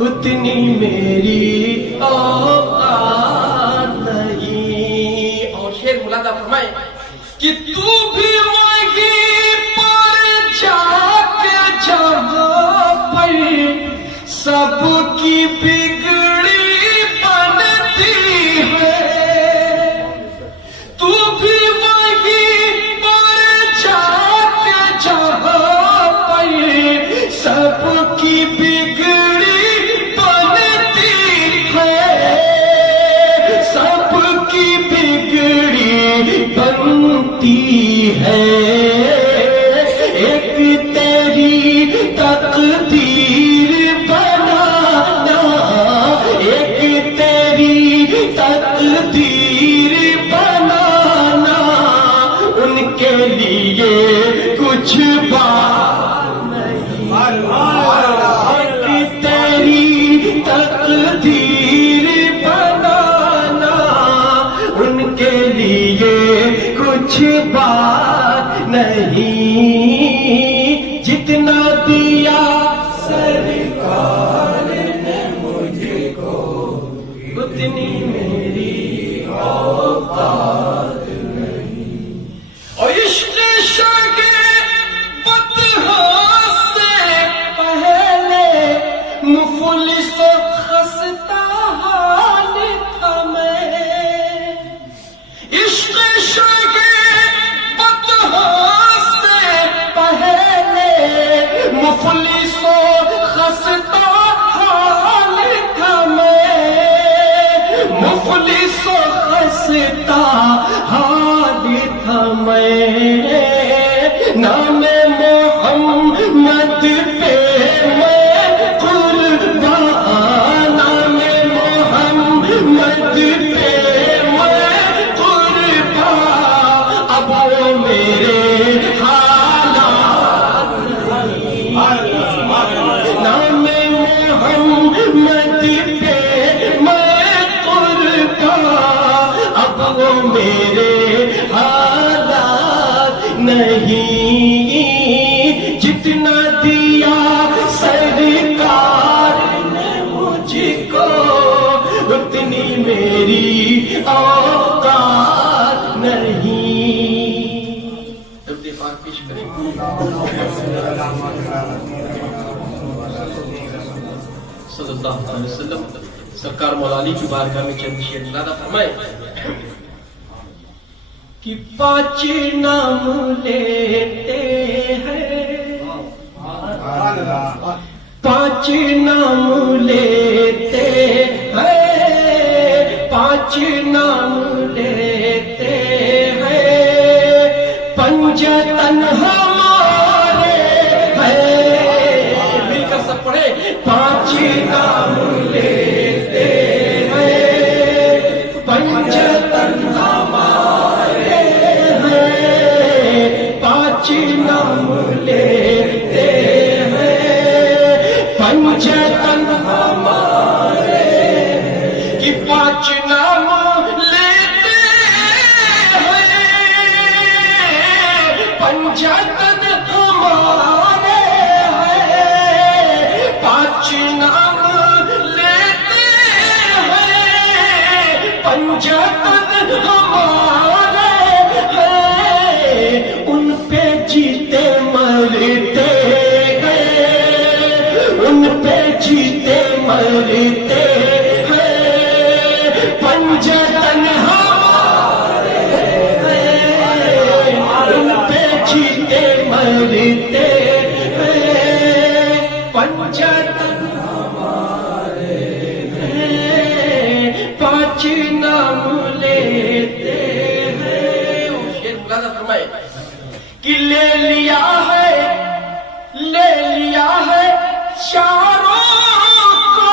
اتنی میری اوقات نہیں. اور شعر ملادہ فرمائے کہ تو بھی وہیں پر جا کے جہاں پر سب کی بگڑی بنتی ہے. تو بھی وہیں پر جا کے جہاں پر سب کی بگڑی بنتی ہے. سب کی بگڑی بنتی ہے. ایک تیری تقدیر بنانا, ایک تیری تقدیر بنانا, ان کے لیے کچھ بات نہیں. ایک تیری تقدیر بنانا, ان کے لیے کچھ بات نہیں. جتنا دیا سرکار نے مجھ کو اتنی میری اوقات نہیں. اور عشق شاگرد سے پہلے مفلس و خستہ حال تھا میں. عشق شاگرد سے پہلے مفلس و خستہ حال تھا میں. مفلس و خستہ حال تھا میں. نام محمد پہ میں قربان, نام محمد پہ میں قربان. اب وہ میرے حالات نہیں. نام محمد پہ میں قربان. اب وہ میرے حالات نہیں. جتنا دیا سرکار نے مجھ کو اتنی میری اوقات نہیں. درود پاک پیش کریں. صلی اللہ علیہ وسلم. سرکار مولا علی کی بارگاہ میں چند شعر ملادہ فرمائے کہ پانچ نام لیتے ہیں, پانچ نام لیتے ہیں, پانچ نام لیتے ہیں, پنجتن ہمارے ہیں. مل کر سب پڑھے. پانچ نام لیتے ہیں, پنجتن ہمارے ہیں, پانچ نام لیتے ہیں, پنجتن ہمارے ہیں. کہ پانچ نام لیتے ہیں, پنجتن ہمارے ہیں. پانچ نام لیتے ہیں, پنجتن ہمارے ہیں. ان پہ جیتے مرتے ہیں, ان پہ جیتے مرتے ہیں, پنجتن ہمارے ہیں. ان پہ جیتے مرتے ہیں, پنجتن ہمارے ہیں. پانچ نام لیتے ہیں. اور شعر ملادہ فرمائے کہ لے لیا ہے چاروں کو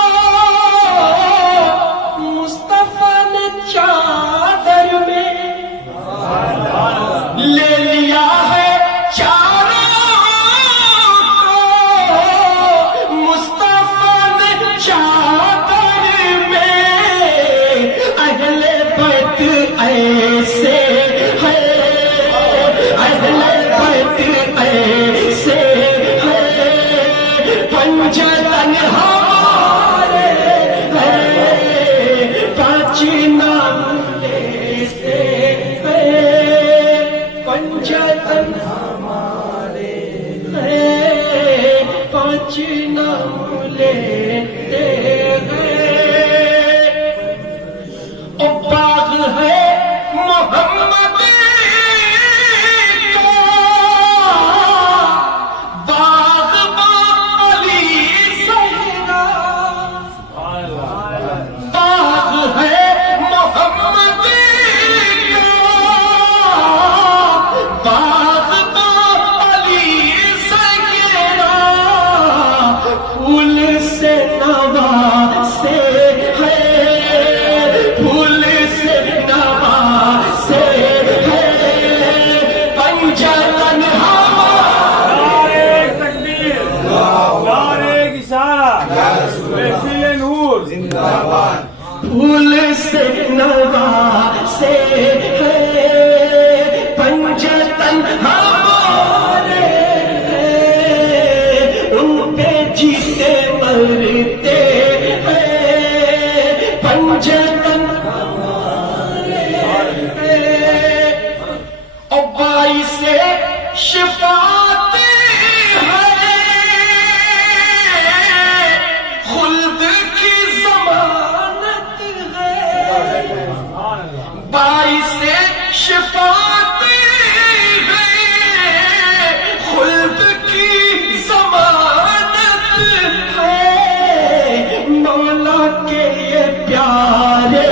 مصطفیٰ نے چادر میں. لے لیا ہے چاروں کو مصطفیٰ نے چادر میں. اہل بیت ایسے ہے, اہل بیت ایسے ہے, پنجتن پھول سے نوازے ہے پنجتن ہمارے ہیں، ان پہ جیتے مرتے ہیں پنجتن ہمارے ہیں، اور باعث شفاعت ہے خلد کی ضمانت ہے، باعث شفاعت ہے خلد کی ضمانت ہے، مولا کے یہ پیارے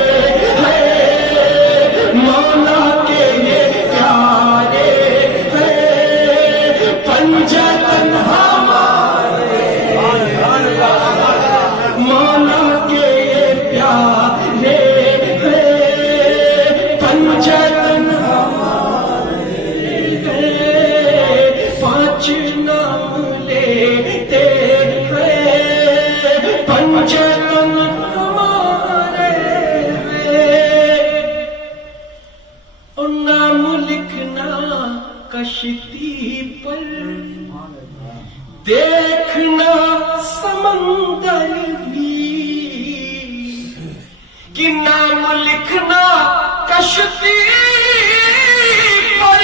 ہیں، مولا کے یہ پیارے ہیں پنجتن ہمارے، مولا کے یہ پیارے ہیں پنجتن ہمارے ہیں، پانچ نام لیتے ہیں پنجتن ہمارے ہیں، اور نام لکھنا کشتی پر، دیکھنا سمندر بھی، کہ نام لکھنا کشتی پر،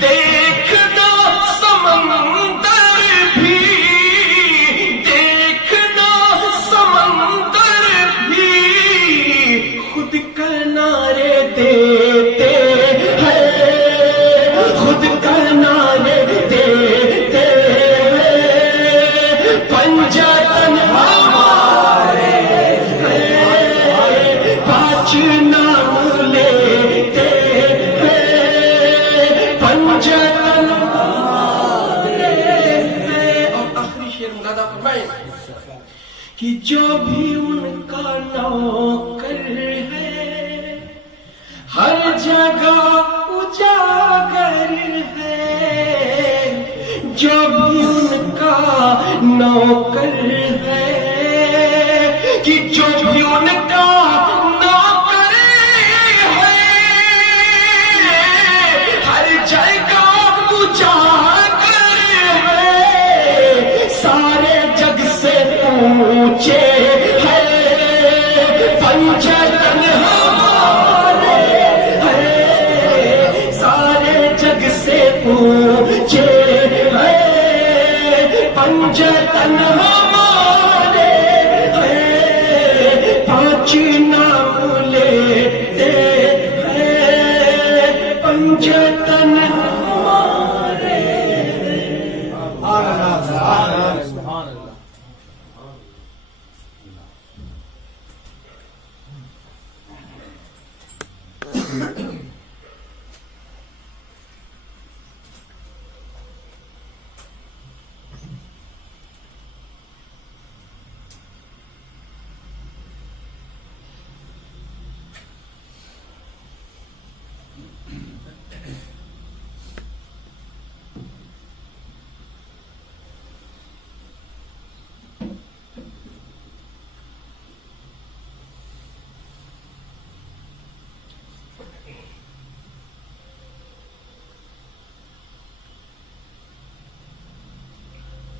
دیکھنا سمندر بھی، دیکھنا سمندر بھی، خود کنارے دیتے ہیں، خود کنارے دیتے ہیں پنجتن ہمارے ہیں، پانچ نام لیتے ہیں پنجتن ہمارے ہیں، اور آخری شعر مدادا فرمائیں کہ جو بھی ان کا نوکر ہے ہر جگہ اجاگر ہے، جو بھی ان کا نوکر ہے، کہ جو بھی ان کا نوکر ہے ہر جگہ اجاگر ہے، سارے جگ سے پوچھے ہے پنجتن ہمارے ہیں، سارے جگ سے پوچھے ہے پنجتن ہمارے ہیں، پانچ نام لیتے ہیں پنجتن ہمارے ہیں۔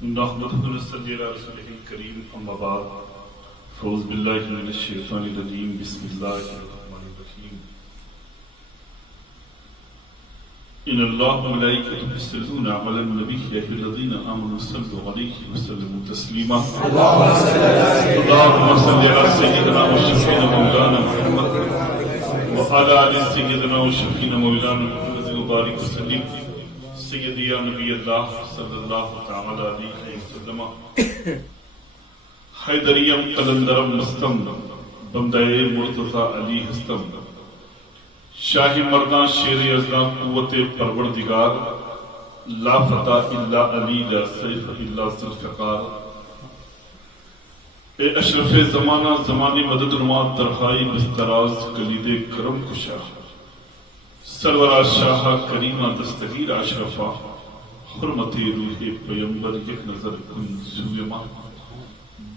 نحمده ونصلي على رسوله الكريم أما بعد فأعوذ بالله من الشيطان الرجيم بسم الله الرحمن الرحيم إن الله وملائكته يصلون على النبي يا أيها الذين آمنوا صلوا عليه وسلموا تسليما اللهم صل على سيدنا وشفينا مولانا محمد وعلى آل سيدنا وشفينا مولانا محمد وبارك وسلم سیدی یا نبی اللہ صلی اللہ تعالی علیہ وسلم حیدریم قلندرم مستم بندے مرتضی علی ہستم شاہ مردان شیر ازنا قوت پروردگار لا فتح الا علی لا سیف الا ذوالفقار، اے اشرف زمانہ زمانی مدد نما درخائی بستراز کلید کرم کشا سرورہ شاہ کریمہ دستگیر اشرفہ حرمت روح پیمبر یک نظر کن زویمہ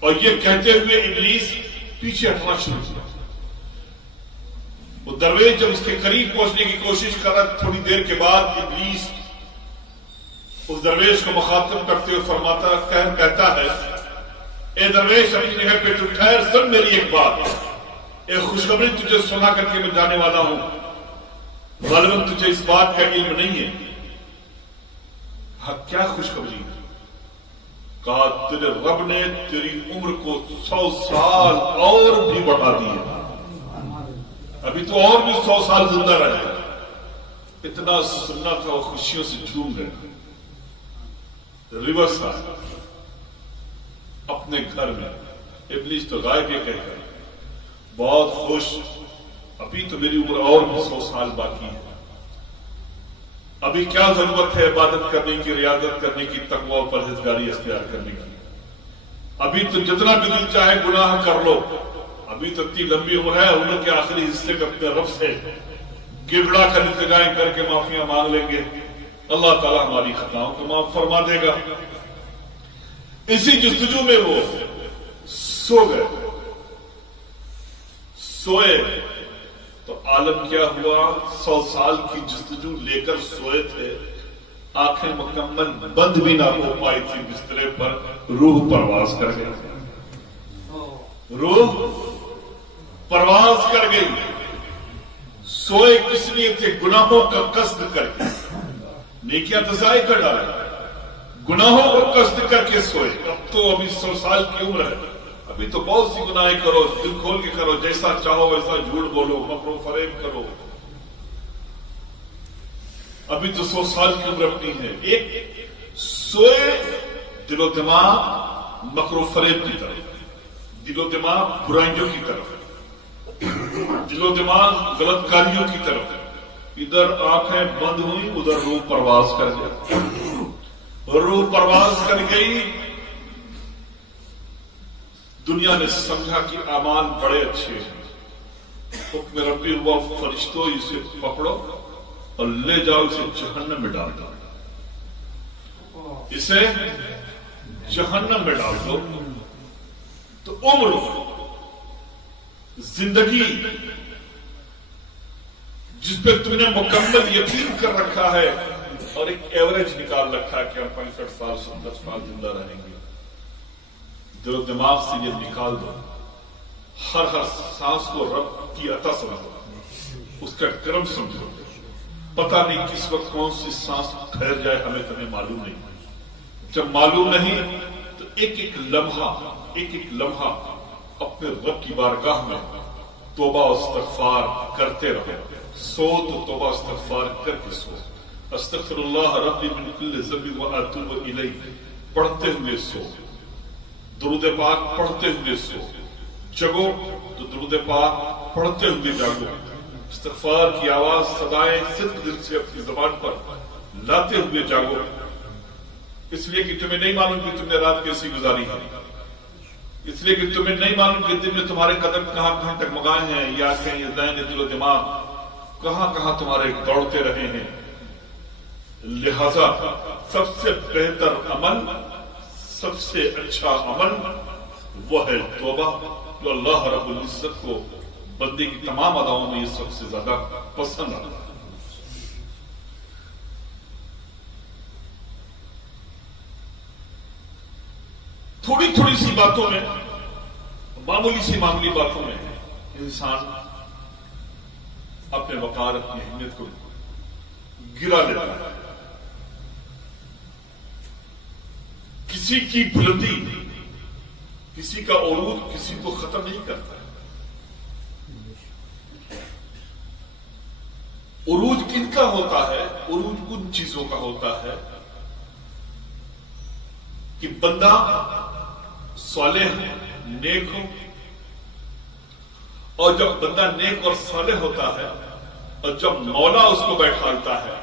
اور یہ کہتے ہوئے ابلیس پیچھے ہٹنا شروع کیا. وہ درویش جب اس کے قریب پہنچنے کی کوشش کر رہا تھوڑی دیر کے بعد ابلیس اس درویش کو مخاطب کرتے ہوئے کہتا ہے اے درویش اپنی جگہ پہ تو ٹھہر, سن میری ایک بات, ایک خوشخبری تجھے سنا کر کے میں جانے والا ہوں. غالباً تجھے اس بات کا علم نہیں ہے. کیا خوشخبری ہے؟ کہا تیرے رب نے تیری عمر کو 100 سال اور بھی بڑھا دی ہے, ابھی تو اور بھی 100 سال زندہ رہے. اتنا سننا تھا, وہ خوشیوں سے جھوم گئے. ریورس آیا اپنے گھر میں. ابلیس تو غائب یہ کہہ کر بہت خوش, ابھی تو میری عمر اور بھی 100 سال باقی ہے, ابھی کیا ضرورت ہے عبادت کرنے کی, ریاضت کرنے کی, تقوی اور پرہیزگاری اختیار کرنے کی. ابھی تو جتنا بھی دل چاہے گناہ کر لو, ابھی تو اتنی لمبی عمر ہے, عمر کے آخری حصے کو اپنے رب سے گڑگڑا کر التجائیں کر کے معافیاں مانگ لیں گے, اللہ تعالیٰ ہماری خطاؤں کو معاف فرما دے گا. اسی جستجو میں وہ سو گئے. سوئے تو عالم کیا ہوا, 100 سال کی جستجو لے کر سوئے تھے, آنکھیں مکمل بند بھی نہ ہو پائی تھی بسترے پر, روح پرواز کر گئی. روح پرواز کر گئی. سوئے کس لیے تھے؟ گناہوں کا قصد کر کے. نیکیاں تو ضائع کر ڈالا, گناہوں کو قصد کر کے سوئے. اب تو ابھی 100 سال کی عمر ہے, ابھی تو بہت سی گناہیں کرو, دل کھول کے کرو, جیسا چاہو ویسا جھوٹ بولو, مکر و فریب کرو. ابھی تو 100 سال کی عمر اپنی ہے. ایک سوئے دل و دماغ مکر و فریب کی طرف, دل و دماغ برائیوں کی طرف, دل و دماغ غلط کاریوں کی طرف. ادھر آنکھیں بند ہوئی, ادھر روح پرواز کر گئی. روح پرواز کر گئی. دنیا نے سمجھا کہ اعمال بڑے اچھے ہیں. حکم ربی ہوا, فرشتوں اسے پکڑو اور لے جاؤ, اسے جہنم میں ڈال دو, اسے جہنم میں ڈال دو. تو عمر, زندگی جس پہ تم نے مکمل یقین کر رکھا ہے اور ایک ایوریج نکال رکھا ہے کہ ہم 65 سال 70 سال زندہ رہیں گے, دل و دماغ سے یہ نکال دو. ہر سانس کو رب کی عطا سمجھو, اس کا کرم سمجھو. پتہ نہیں کس وقت کون سی سانس ٹھہر جائے, ہمیں معلوم نہیں. جب معلوم نہیں تو ایک ایک لمحہ اپنے رب کی بارگاہ میں توبہ و استغفار کرتے رہو. سو تو توبہ استغفار کر کے سو. استغفر اللہ ربی من کل ذنب واتوب الیہ پڑھتے ہوئے سو. درود پاک پڑھتے ہوئے سو. جگو تو درود پاک پڑھتے ہوئے جاگو. استغفار کی آواز صدائیں صدق دل سے اپنی زبان پر لاتے ہوئے جاگو. اس لیے کہ تمہیں نہیں معلوم کہ تم نے رات کیسی گزاری ہے, اس لیے کہ تمہیں نہیں معلوم کہ دن میں تمہارے قدم کہاں کہاں تک مگائے ہیں, یا کہیں ذہن دل و دماغ کہاں کہاں تمہارے دوڑتے رہے ہیں. لہذا سب سے بہتر عمل, سب سے اچھا عمل وہ ہے توبہ, جو اللہ رب العزت کو بندے کی تمام اداؤں میں یہ سب سے زیادہ پسند آتا ہے. تھوڑی تھوڑی سی باتوں میں, معمولی سی معمولی باتوں میں انسان اپنے وقار, اپنی اہمیت کو گرا لیتا ہے. کسی کی بلندی, کسی کا عروج کسی کو ختم نہیں کرتا. عروج کن کا ہوتا ہے؟ عروج ان چیزوں کا ہوتا ہے کہ بندہ صالح نیک ہو, اور جب بندہ نیک اور صالح ہوتا ہے اور جب مولا اس کو بیٹھالتا ہے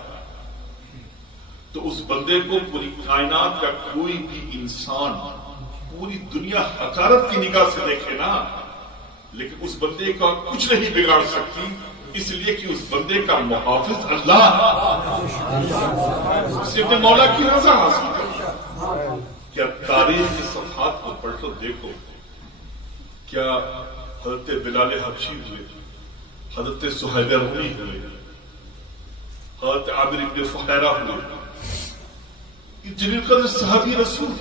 تو اس بندے کو پوری کائنات کا کوئی بھی انسان, پوری دنیا حقارت کی نگاہ سے دیکھے نا, لیکن اس بندے کا کچھ نہیں بگاڑ سکتی, اس لیے کہ اس بندے کا محافظ اللہ, اس نے اپنے مولا کی رضا حاصل کر. کیا تاریخ کے صفحات کو پڑھ تو دیکھو، کیا حضرت بلال حبشی ہوئے، حضرت سہیل رومی ہوئے، حضرت عامر ابن فہیرہ ہوئے، جلیل قدر صحابی رسول،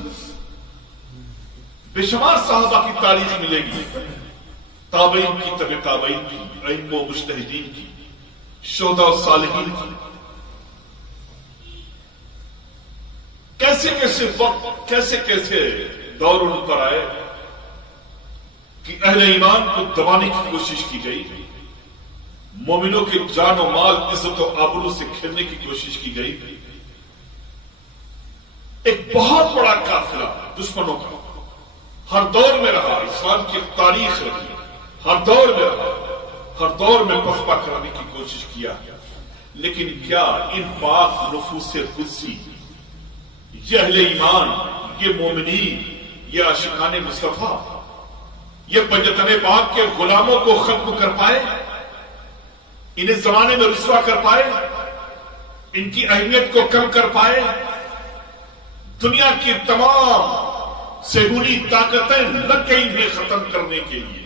بے شمار صحابہ کی تاریخ ملے گی، تابعین کی، طب تابعین کی، ائمہ و مجتہدین کی، شہداء و صالحین کی. کیسے کیسے وقت، کیسے کیسے دور ان پر آئے کہ اہل ایمان کو دبانے کی کوشش کی گئی، مومنوں کے جان و مال، عزت و آبرو سے کھیلنے کی کوشش کی گئی. ایک بہت بڑا قافلہ دشمنوں کا ہر دور میں رہا، اسلام کی تاریخ رہی، ہر دور میں رہا، ہر دور میں پسپا کرانے کی کوشش کیا. لیکن کیا ان پاک نفوس قدسی، یہ اہل ایمان، یہ مومنین، یہ عاشقان مصطفیٰ، یہ پنجتن پاک کے غلاموں کو ختم کر پائے، انہیں زمانے میں رسوا کر پائے، ان کی اہمیت کو کم کر پائے؟ دنیا کی تمام صہیونی طاقتیں لگ گئی انہیں ختم کرنے کے لیے.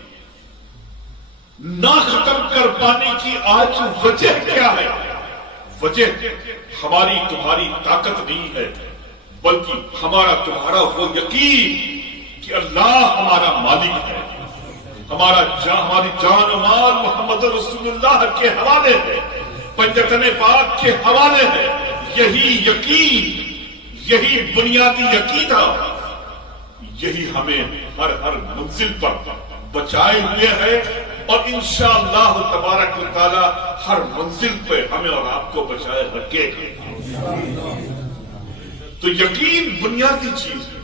نہ ختم کر پانے کی آج وجہ کیا ہے؟ وجہ ہماری تمہاری طاقت نہیں ہے، بلکہ ہمارا تمہارا وہ یقین کہ اللہ ہمارا مالک ہے، ہماری جان و مال محمد رسول اللہ کے حوالے ہے، پنجتن پاک کے حوالے ہے. یہی یقین، یہی بنیادی عقیدہ، یہی ہمیں ہر منزل پر بچائے ہوئے ہے، اور انشاءاللہ تبارک و تعالی ہر منزل پہ ہمیں اور آپ کو بچائے رکھے گا. تو یقین بنیادی چیز ہے.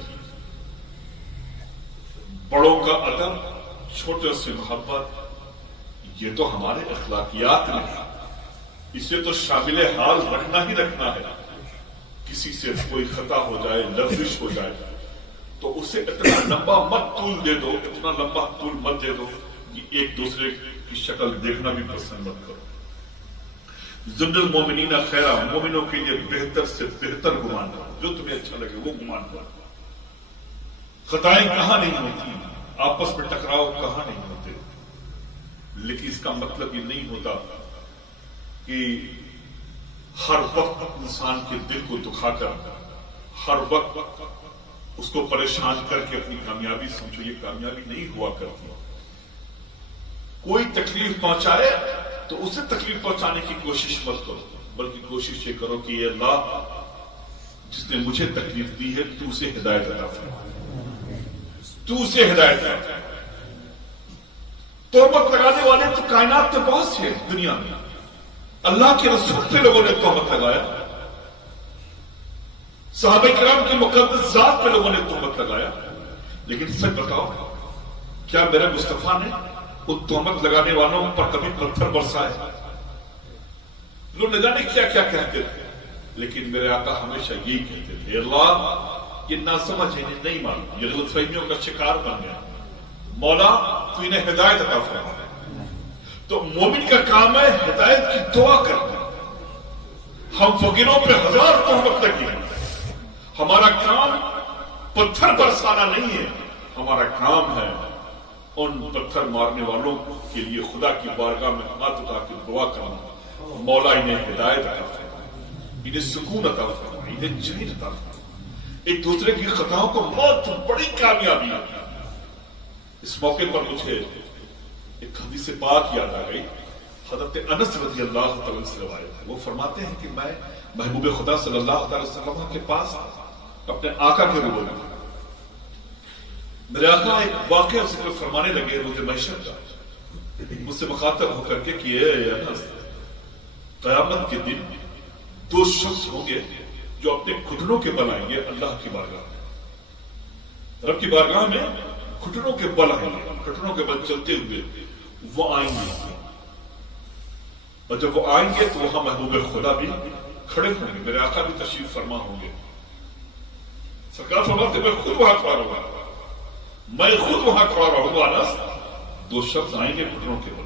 بڑوں کا ادب، چھوٹوں سے محبت، یہ تو ہمارے اخلاقیات میں ہے، اسے تو شامل حال رکھنا ہی رکھنا ہے. کسی سے کوئی خطا ہو جائے، لغزش ہو جائے تو اسے اتنا لمبا مت طول دے دو، اتنا لمبا طول مت دے دو کہ ایک دوسرے کی شکل دیکھنا بھی پسند مت کرو. ضمن المومنین خیرہ، مومنوں کے لیے بہتر سے بہتر گمان کرو، جو تمہیں اچھا لگے وہ گمان کرو. خطائیں کہاں نہیں ہوتی، آپس میں ٹکراؤ کہاں نہیں ہوتے، لیکن اس کا مطلب یہ نہیں ہوتا کہ ہر وقت انسان کے دل کو دکھا کر، ہر وقت اس کو پریشان کر کے اپنی کامیابی سمجھو. یہ کامیابی نہیں ہوا کرتی. کوئی تکلیف پہنچائے تو اسے تکلیف پہنچانے کی کوشش مت کرو، بلکہ کوشش یہ کرو کہ یہ اللہ جس نے مجھے تکلیف دی ہے تو اسے ہدایت عطا فرما، تو اسے ہدایت عطا فرما. تہمت لگانے والے تو کائنات میں بہت سے ہیں دنیا میں. اللہ کے رسول پہ لوگوں نے تہمت لگایا، صحابہ کرام کی مقدس ذات پہ لوگوں نے تہمت لگایا، لیکن سچ بتاؤ کیا میرے مصطفیٰ نے ان تہمت لگانے والوں پر کبھی پتھر برسائے؟ لوگ نہ جانے کیا کیا کہتے تھے، لیکن میرے آقا ہمیشہ یہی کہتے تھے، اللہ یہ نہ سمجھ انہیں نہیں معلوم، یہ غلط فہمیوں کا شکار بن گیا، مولا تو انہیں ہدایت عطا فرما. تو مومن کا کام ہے ہدایت کی دعا کرنا. ہم فقیروں پہ ہزار تہمت لگی، ہمارا کام پتھر برسانا نہیں ہے، ہمارا کام ہے ان پتھر مارنے والوں کے لیے خدا کی بارگاہ میں ہاتھ اٹھا کے دعا کرنا، مولا انہیں ہدایت عطا فرما، انہیں سکون عطا فرما، انہیں چین عطا فرما. ایک دوسرے کی خطاؤں کو بہت بڑی کامیابی ہے. اس موقع پر مجھے ایک حدیث پاک یاد آ گئی، حضرت انس رضی اللہ تعالیٰ سے روایت ہے. وہ فرماتے ہیں کہ میں محبوب خدا صلی اللہ تعالی وسلم کے پاس اپنے آقا کے روبرو تھا. میرے آقا ایک واقعہ ذکر فرمانے لگے روز محشر کا، مجھ سے مخاطب ہو کر کے کہ اے انس، قیامت کے دن دو شخص ہوں گے جو اپنے گھٹنوں کے بل آئیں گے اللہ کی بارگاہ میں، رب کی بارگاہ میں گھٹنوں کے بل آئیں گے، گھٹنوں کے بل چلتے ہوئے وہ آئیں گے، اور جب وہ آئیں گے تو وہاں محبوب خدا بھی کھڑے ہوں گے، میرے آقا بھی تشریف فرما ہوں گے. سرکار فرماتے میں خود وہاں کھڑا رہوں گا، میں خود وہاں کھڑا رہوں گا. انس، دو شخص آئیں گے گھٹنوں کے بل.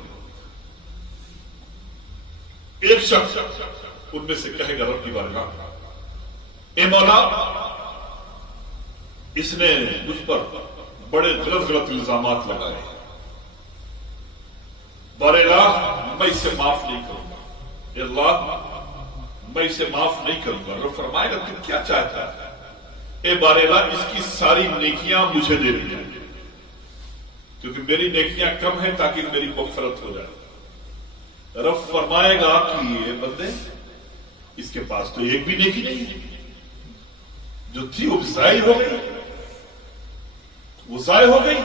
ایک شخص ان میں سے کہے گا رب کی بارگاہ، اے مولا اس نے مجھ پر بڑے غلط الزامات لگائے. بار الہ میں اسے معاف نہیں کروں گا. اے اللہ میں اسے معاف نہیں کروں گا. رب فرمائے گا تو کیا چاہتا ہے؟ اے بار الہ اس کی ساری نیکیاں مجھے دے دیا کیونکہ میری نیکیاں کم ہیں تاکہ میری مغفرت ہو جائے. رب فرمائے گا کہ یہ بندے اس کے پاس تو ایک بھی نیکی نہیں ہے, جو تھی وہ ضائع ہو گئی, وہ ضائع ہو گئی.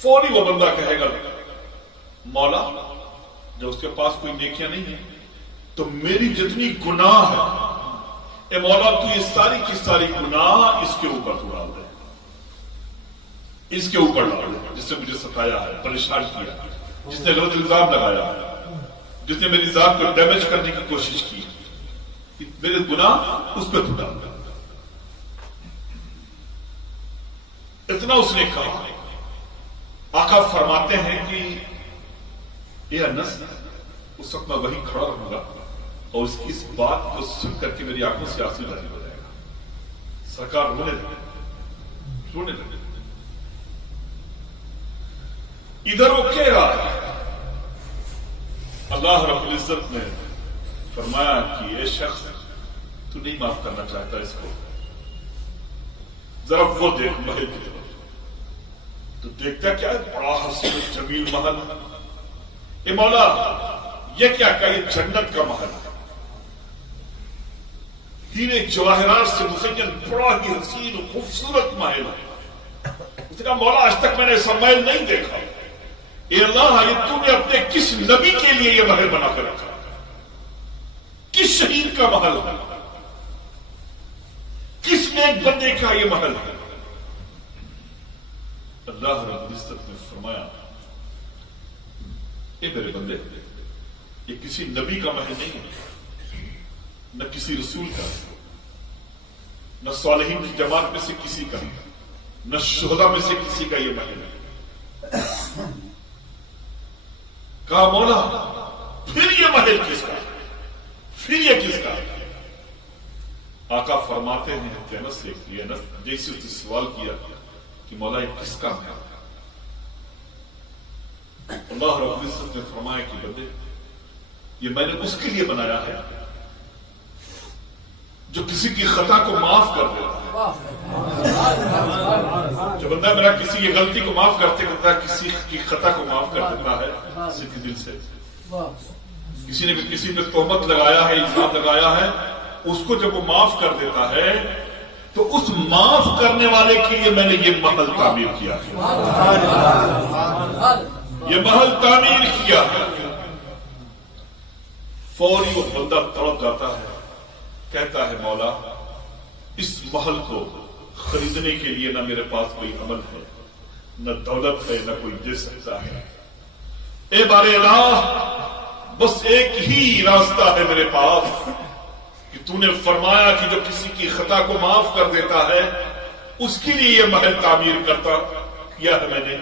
فوری وہ بندہ کہے گا مولا جب اس کے پاس کوئی نیکیاں نہیں ہیں تو میری جتنی گناہ ہے اے مولا تو یہ ساری کی ساری گناہ اس کے اوپر تو ڈال دے, اس کے اوپر ڈال دے جس نے مجھے ستایا ہے, پریشان کیا ہے, جس نے غلط الزام لگایا ہے, جس نے میری ذات کو ڈیمیج کرنے کی کوشش کی, میرے گناہ اس پہ تو ڈال دے. اتنا اس نے کہا. آقا فرماتے ہیں کہ یہ انس اس وقت میں وہی کھڑا رہوں گا اور اس کی اس بات کو سن کر کے میری آنکھوں سے آنسو جاری ہو جائے گا. سرکار رونے لگے. ادھر وہ کہہ رہا ہے. اللہ رب العزت نے فرمایا کہ یہ شخص تو نہیں معاف کرنا چاہتا اس کو, ذرا وہ دیکھ محل کی طرف. تو دیکھتا کیا ہے, بڑا حسین جمیل محل. اے مولا یہ کیا کہ یہ جنت کا محل ہے, ہیرے جواہرات سے مزین بڑا ہی حسین و خوبصورت محل ہے. اس نے کہا مولا آج تک میں نے ایسا محل نہیں دیکھا. اے اللہ یہ تو نے اپنے کس نبی کے لیے یہ محل بنا کر رکھا, کس شہید کا محل ہے, کس نیک بندے کا یہ محل ہے. اللہ رب العزت نے فرمایا اے میرے بندے یہ کسی نبی کا محل نہیں ہے, نہ کسی رسول کا, نہ صالحین کی جماعت میں سے کسی کا, نہ شہداء میں سے کسی کا یہ محل ہے. کہا مولا پھر یہ محل کس کا, پھر یہ کس کا؟ آقا فرماتے ہیں کہ انس سے جیسے اس نے سوال کیا کہ مولا یہ کس کا ہے, اللہ رب العزت نے فرمایا کہ بندے یہ میں نے اس کے لیے بنایا ہے جو کسی کی خطا کو معاف کر دیتا ہے. جو بندہ میرا کسی کی غلطی کو معاف کرتے کرتا ہے, کسی کی خطا کو معاف کر دیتا ہے سیدھے دل سے. کسی نے کسی پہ تہمت لگایا ہے, الزام لگایا ہے, اس کو جب وہ معاف کر دیتا ہے تو اس معاف کرنے والے کے لیے میں نے یہ محل تعمیر کیا ہے, یہ محل تعمیر کیا ہے. فوری وہ بندہ تڑپ جاتا ہے, کہتا ہے مولا اس محل کو خریدنے کے لیے نہ میرے پاس کوئی عمل ہے, نہ دولت ہے, نہ کوئی دے سکتا ہے. اے بار الہ بس ایک ہی راستہ ہے میرے پاس کہ تو نے فرمایا کہ جو کسی کی خطا کو معاف کر دیتا ہے اس کے لیے یہ محل تعمیر کرتا کیا ہے میں نے,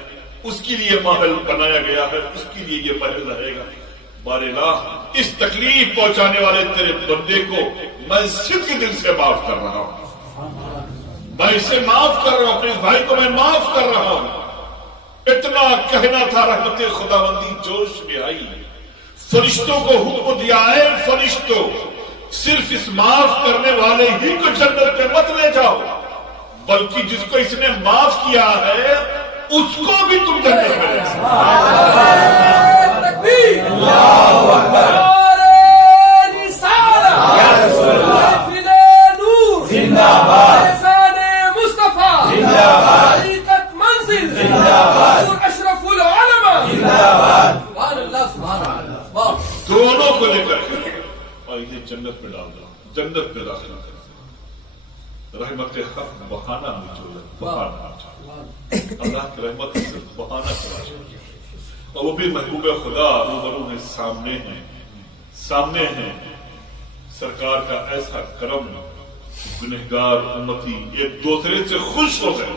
اس کے لیے محل بنایا گیا ہے, اس کے لیے یہ محل رہے گا. بار الہ اس تکلیف پہنچانے والے تیرے بندے کو میں صدق دل سے معاف کر رہا ہوں, میں اسے معاف کر رہا ہوں, اپنے بھائی کو میں معاف کر رہا ہوں. اتنا کہنا تھا, رحمت خداوندی جوش میں آئی. فرشتوں کو حکم دیا ہے, فرشتوں صرف اس معاف کرنے والے ہی کو جنت میں مت لے جاؤ بلکہ جس کو اس نے معاف کیا ہے اس کو بھی تم جنت میں لے جاؤ. دونوں کو لے کر کے اور انہیں جنت میں ڈال دو, جنت میں داخل کر دو. رحمت حق بہانہ نچوڑ, بہانہ اللہ کی رحمت سے بہانہ چلا چاہیے. اور وہ بھی محبوب خدا روبرو ہیں, سامنے ہیں. سرکار کا ایسا کرم, گنہگار امتی ایک دوسرے سے خوش ہو گئے,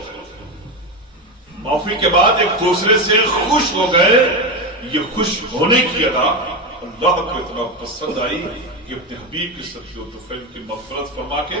معافی کے بعد ایک دوسرے سے خوش ہو گئے. یہ خوش ہونے کی ادا اللہ کو اتنا پسند آئی کہ اپنے حبیب کی صدقے و طفیل کی مغفرت فرما کے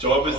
24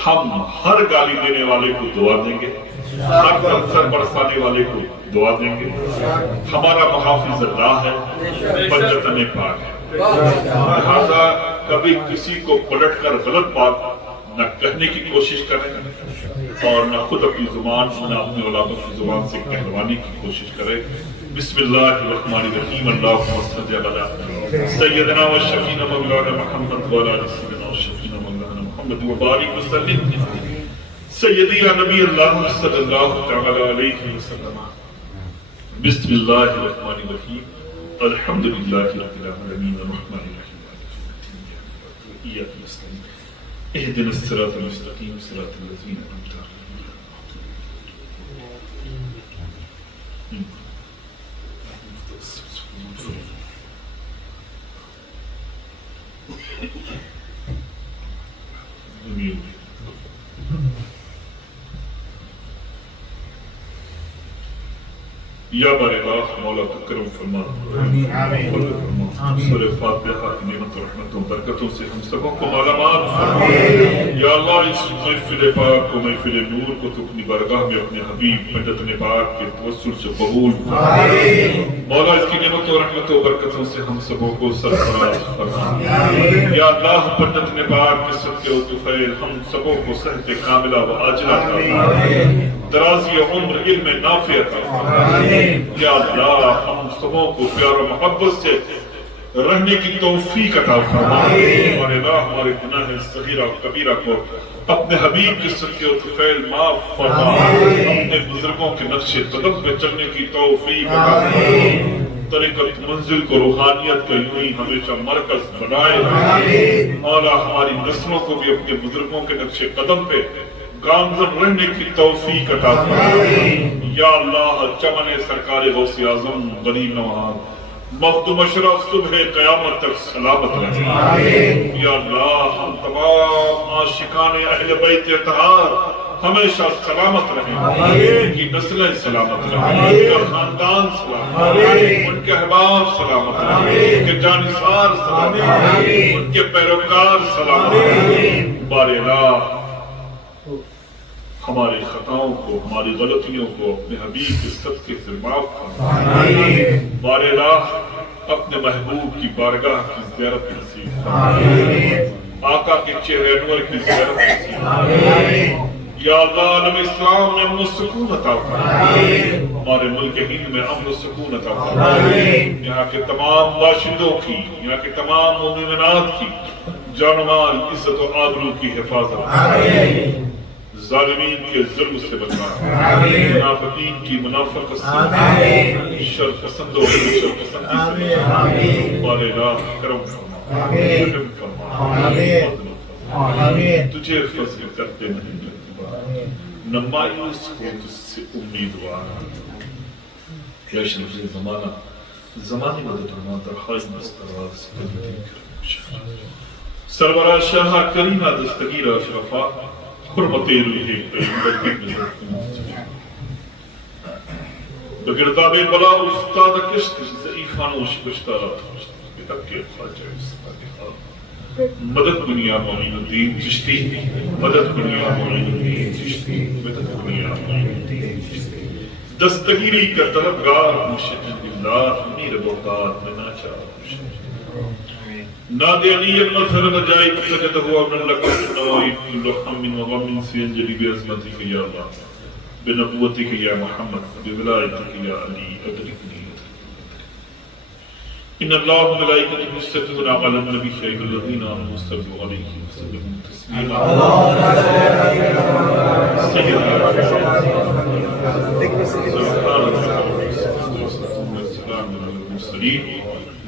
ہم ہر گالی دینے والے کو دعا دیں گے، ہر پتھر برسانے والے کو دعا دیں گے۔ ہمارا محافظ اللہ ہے، بجتن پاک ہے، لہذا کبھی کسی کو پلٹ کر غلط بات نہ کہنے کی کوشش کریں اور نہ خود اپنی زبان نہ اپنے اولادوں کی زبان سے کہلوانے کی کوشش کریں۔ بسم اللہ الرحمن الرحیم، اللہم صل علی سیدنا و شفینا مولانا محمد و علی سیدنا و شفینا مولانا محمد و بارک وسلم سیدی یا نبی اللہ صلی اللہ تعالی علیہ وسلم۔ بسم اللہ الرحمن الرحیم، الحمدللہ رب العالمین، الرحمن الرحیم، مالک یوم الدین، ایاک نستعین، اهدنا الصراط المستقیم، صراط الذین انعمت علیہم۔ یا بار اللہ مولا کا کرم فرما، سورہ فاتحہ کی نعمت و رحمتوں برکتوں سے ہم سبوں کو مالا مال فرما۔ یا اللہ اس محفل پاک کو، محفل نور کو تو اپنی بارگاہ میں اپنے حبیب پنڈت پاک کے توسل سے قبول فرما۔ مولا اس کی نعمت و رحمت و برکتوں سے ہم سبوں کو سرفراز فرما۔ یا اللہ پنڈت پاک کے صدقے و طفیل ہم سبوں کو صحت کاملہ و عاجلہ عطا، درازی عمر، علم نافع عطا فرما۔ یا اللہ ہم سبوں کو پیار و محبت سے رہنے کی توفیق عطا فرما، اور اللہ ہمارے گناہ صغیرہ و کبیرہ کو اپنے حبیب کے صدقے و طفیل معاف فرما، اپنے بزرگوں کے نقش قدم پہ چلنے کی توفیق عطا فرما، طریقت منزل کو روحانیت کا یوں ہی ہمیشہ مرکز بنائے۔ مولا ہماری نسلوں کو بھی اپنے بزرگوں کے نقش قدم پہ گامزن رہنے کی توفیق عطا فرما۔ یا اللہ چمن سرکار غوث اعظم غریب نواز مخدوم اشرف صبح قیامت تک سلامت رہے۔ یا اللہ ہم تمام عاشقان اہل بیت اطہار ہمیشہ سلامت رہیں، ان کی نسلیں سلامت رہیں، ان کا خاندان سلامت رہیں، ان کے احباب سلامت رہیں، ان کے جانثار سلامت رہیں، ان کے پیروکار سلامت رہیں۔ بار الہ ہماری خطاؤں کو، ہماری غلطیوں کو اپنے حبیب کے صدقے سے معاف فرما۔ بار الہ اپنے محبوب کی بارگاہ کی زیارت نصیب فرما، آقا کے چہرے انور کی زیارت نصیب فرما۔ یا اللہ عالم اسلام میں امن و سکون عطا فرما، ہمارے ملک ہند میں امن و سکون عطا فرما، یہاں کے تمام باشندوں کی، یہاں کے تمام مومنات کی جان و مال، عزت و آبرو کی حفاظت، ظالمین کے ظلم سے بچا، منافقین کی منافقت سے بچا، شر پسندوں کی شر پسندی سے بچا۔ بار الہ کرم فرما، رحم فرما، فضل فرما، تجھے فضل کرتے نہیں نہ مایوس ہو تجھ سے امیدوار۔ یا شرف زمانہ زمانی مدد فرما، درخواست مستقبل سے قدر کرم۔ سرورہ شاہ کریمہ دستگیر اشرفا حرمت روح بگرداب بلا استاد کشت ضعیفانوش بشتارات بتکے خواجہ مدد دنیا معین الدین چشتی، مدد دنیا معین الدین چشتی، مدد دنیا معین الدین چشتی، دستگیری کا طلبگار مشجد اللہ میر بہتات میں ناچار نادیانی المظہر نجائی بسجد ہوا من لکت نوائی کل حم و غم سینجلی بعظمتی کہ یا اللہ، بنبوتی کہ یا محمد، بولایتی کہ یا علی، ادرکنی ان اللہ و ملائکتہ یصلون علی النبی یا ایھا الذین آمنوا صلوا علیہ وسلموا تسلیما۔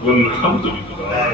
والحمد للہ۔